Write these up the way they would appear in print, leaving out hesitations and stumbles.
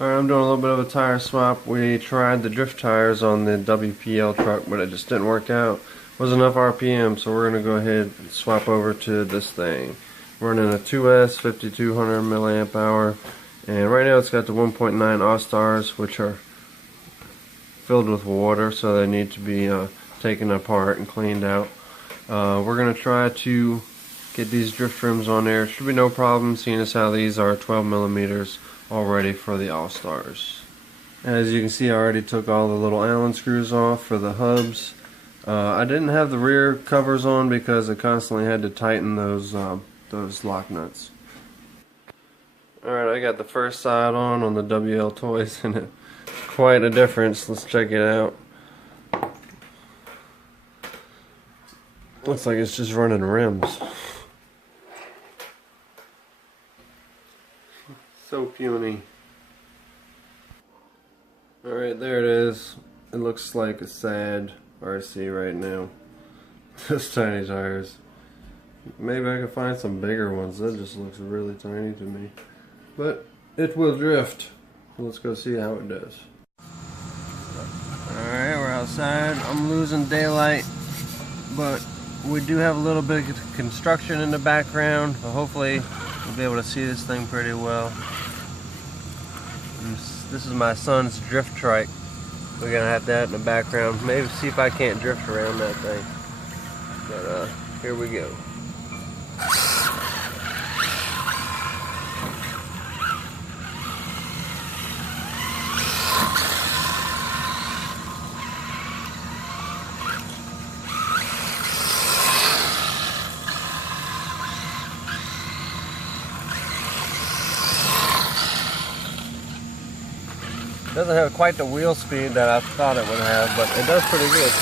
Alright, I'm doing a little bit of a tire swap. We tried the drift tires on the WPL truck, but it just didn't work out. Wasn't enough RPM, so we're going to go ahead and swap over to this thing. Running a 2S 5200 milliamp hour, and right now it's got the 1.9 All-Stars, which are filled with water, so they need to be taken apart and cleaned out. We're going to try to get these drift rims on there. Should be no problem, seeing as how these are 12 millimeters already for the All-Stars. As you can see, I already took all the little Allen screws off for the hubs. I didn't have the rear covers on because I constantly had to tighten those lock nuts. Alright, I got the first side on the Wltoys, and it's quite a difference. Let's check it out. Looks like it's just running rims. So puny. Alright, there it is. It looks like a sad RC right now. Those tiny tires. Maybe I could find some bigger ones. That just looks really tiny to me. But it will drift. Let's go see how it does. Alright, we're outside. I'm losing daylight, but we do have a little bit of construction in the background, but hopefully we'll be able to see this thing pretty well. This is my son's drift trike. We're gonna have that in the background. Maybe see if I can't drift around that thing. But here we go. Doesn't have quite the wheel speed that I thought it would have, but it does pretty good.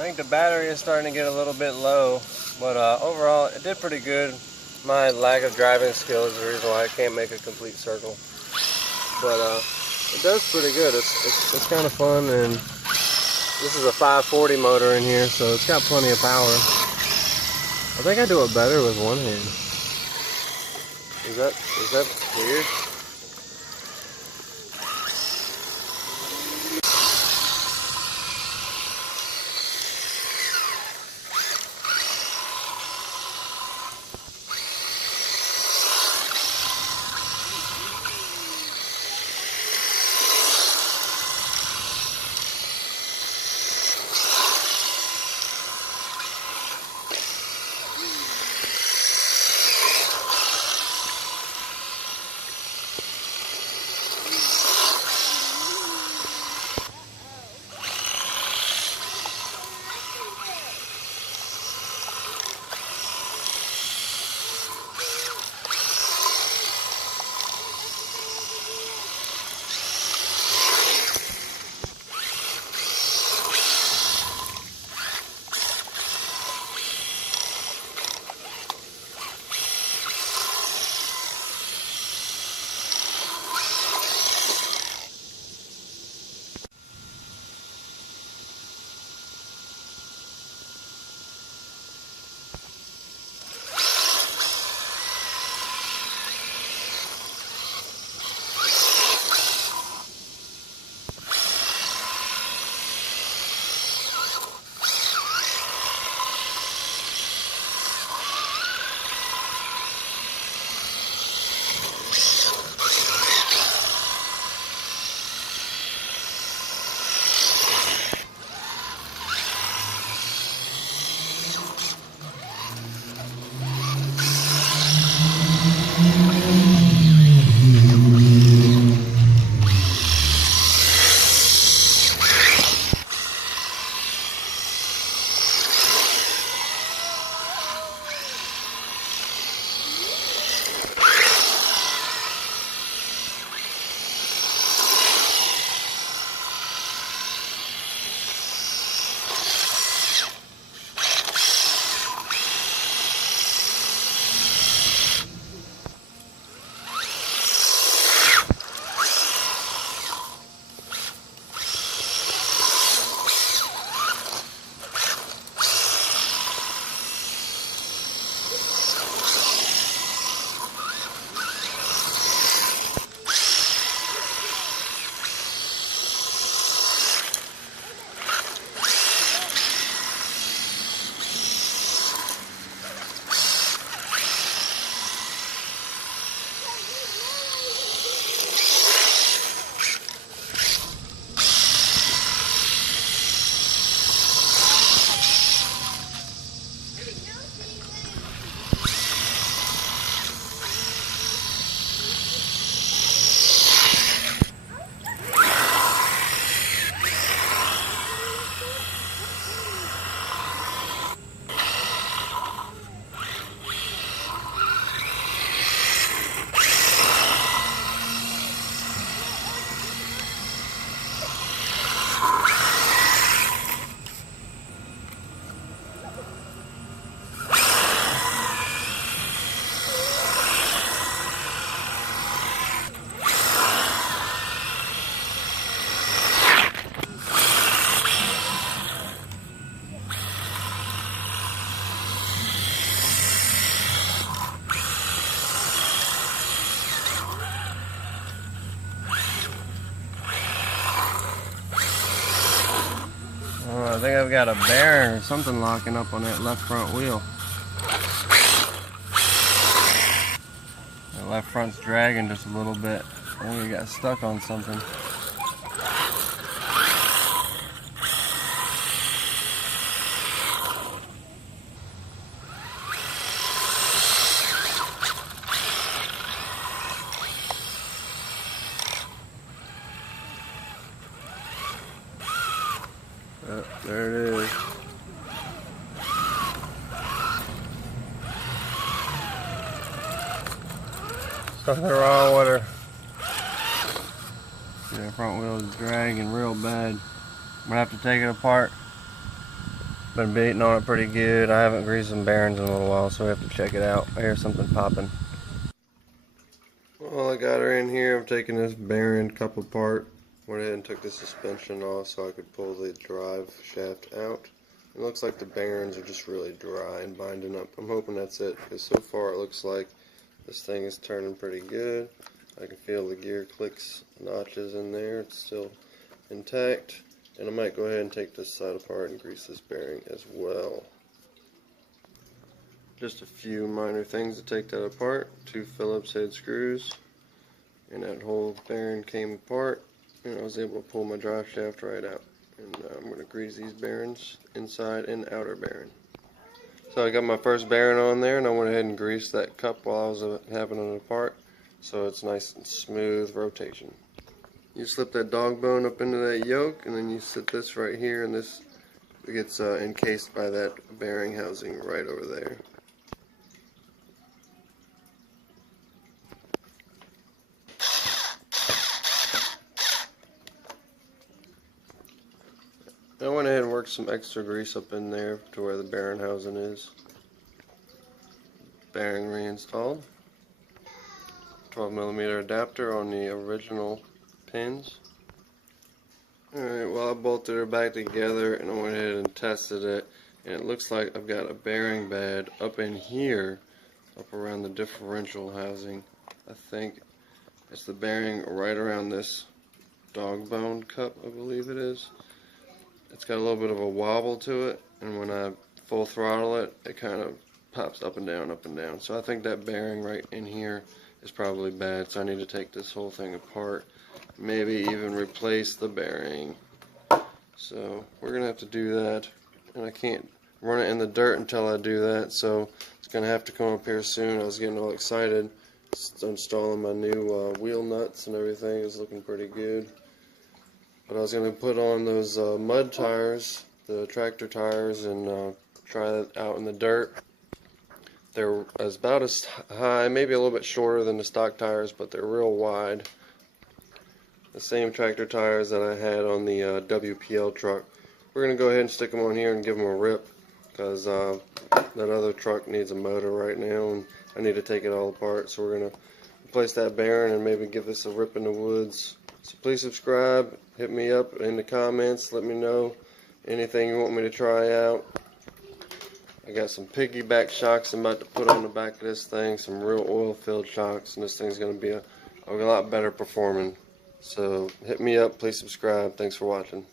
I think the battery is starting to get a little bit low, but overall it did pretty good. My lack of driving skill is the reason why I can't make a complete circle. But it does pretty good. It's kind of fun, and this is a 540 motor in here, so it's got plenty of power. I think I do it better with one hand. Is that weird? I think I've got a bearing or something locking up on that left front wheel. The left front's dragging just a little bit. I think it got stuck on something. There it is. Something wrong with her. See, the front wheel is dragging real bad. I'm gonna have to take it apart, Been beating on it pretty good. I haven't greased some bearings in a little while, so we have to check it out. I hear something popping. Well, I got her in here. I'm taking this bearing cup apart. Went ahead and took the suspension off so I could pull the drive shaft out. It looks like the bearings are just really dry and binding up. I'm hoping that's it, because so far it looks like this thing is turning pretty good. I can feel the gear clicks notches in there. It's still intact. And I might go ahead and take this side apart and grease this bearing as well. Just a few minor things to take that apart. 2 Phillips head screws. And that whole bearing came apart. And I was able to pull my drive shaft right out. And I'm going to grease these bearings, inside and outer bearing. So I got my first bearing on there, and I went ahead and greased that cup while I was having it apart, so it's nice and smooth rotation. You slip that dog bone up into that yoke, and then you sit this right here, and this gets encased by that bearing housing right over there. I went ahead and worked some extra grease up in there to where the bearing housing is. Bearing reinstalled. 12mm adapter on the original pins. Alright, well, I bolted her back together and I went ahead and tested it, and it looks like I've got a bearing bed up in here, up around the differential housing. I think it's the bearing right around this dog bone cup, I believe it is. It's got a little bit of a wobble to it, and when I full throttle it, it kind of pops up and down, up and down. So I think that bearing right in here is probably bad, so I need to take this whole thing apart, maybe even replace the bearing. So we're gonna have to do that, and I can't run it in the dirt until I do that, so it's gonna have to come up here soon. I was getting all excited installing my new wheel nuts and everything. It's looking pretty good. But I was going to put on those mud tires, the tractor tires, and try that out in the dirt. They're about as high, maybe a little bit shorter than the stock tires, but they're real wide. The same tractor tires that I had on the WPL truck. We're going to go ahead and stick them on here and give them a rip, because that other truck needs a motor right now, and I need to take it all apart. So we're going to replace that bearing and maybe give this a rip in the woods. So please subscribe, hit me up in the comments, let me know anything you want me to try out. I got some piggyback shocks I'm about to put on the back of this thing, some real oil filled shocks, and this thing's going to be a lot better performing. So hit me up, please subscribe, thanks for watching.